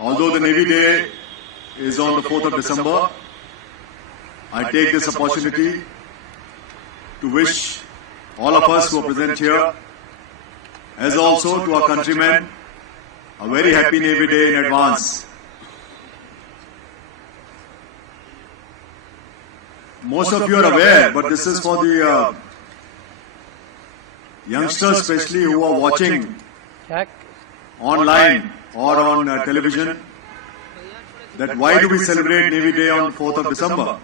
Although the Navy Day is on the 4th of December, I take this opportunity to wish all of us who are present here, as also to our countrymen, a very happy Navy Day in advance. Most of you are aware, but this is for the youngsters especially who are watching online or on television, that why do we celebrate Navy Day on 4th of December?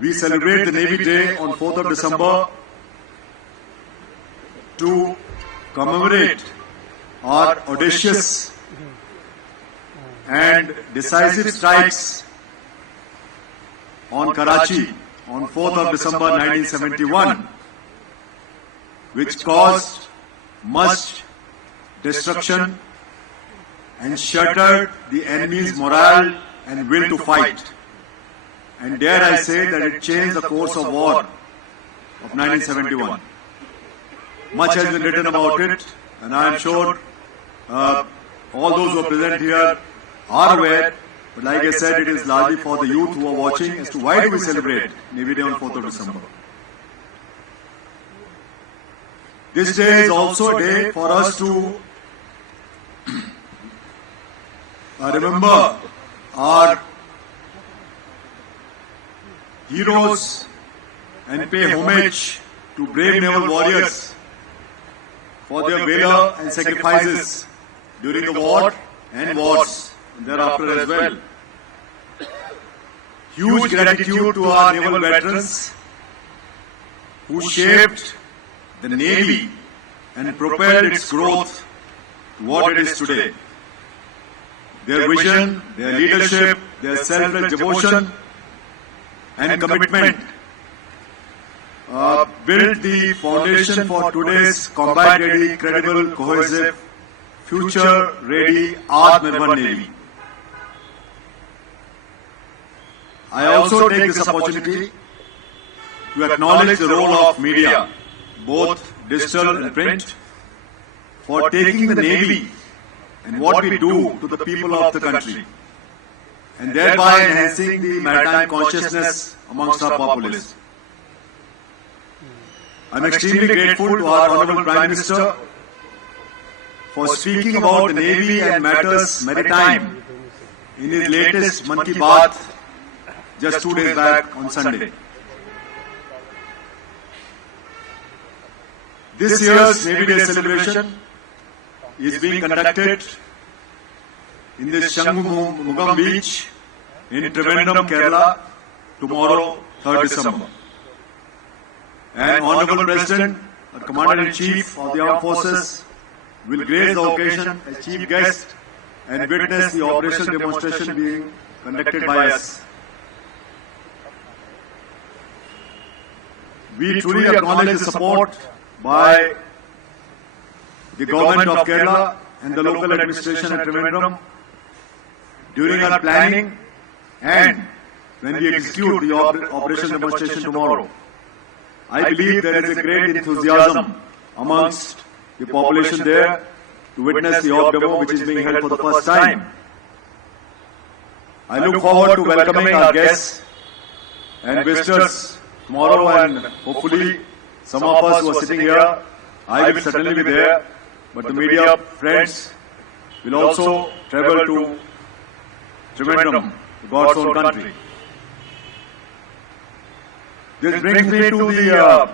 We celebrate the Navy Day on 4th of December to commemorate our audacious and decisive strikes on Karachi on 4th of December 1971, which caused much destruction and shattered the enemy's morale and will to fight. And dare I say that it changed the course of war of 1971. Much has been written about it, and I am sure all those who are present here are aware, but like I said, it is largely for the youth who are watching as to why do we celebrate Navy Day on 4th of December. This day is also a day for us to remember our heroes and pay homage to brave naval warriors for their valor and sacrifices during the war and wars thereafter as well. Huge gratitude to our naval veterans who shaped the Navy and propelled its growth to what it is today. Their vision, their leadership, their selfless devotion and commitment built the foundation for today's combat-ready, credible, cohesive, future-ready, Atmanirbhar Navy. I also take this opportunity to acknowledge the role of media, both digital and print, for taking the Navy and what we do to the people of the country, and thereby enhancing the maritime consciousness amongst our populace. I am extremely grateful to our Honorable Prime Minister for speaking about the Navy and matters maritime in his latest Mann Ki Baat just 2 days back on Sunday. This year's Navy Day celebration is being conducted in the Shangmugam beach in Trivandrum, Kerala, tomorrow, 3rd December. And Honorable President, Commander-in-Chief of the Armed Forces, will grace the occasion as chief guest and witness the operational demonstration being conducted by us. We truly acknowledge the support by the government of Kerala and the local administration at Trivandrum during our planning and when we execute the operational demonstration tomorrow. I believe there is a great enthusiasm amongst the population there to witness the op demo which is being held for the first time. I look forward to welcoming our guests and visitors tomorrow, and hopefully some of us who are sitting here, I will certainly be there, but the media friends will also travel to Trivandrum, God's own country. This brings me to the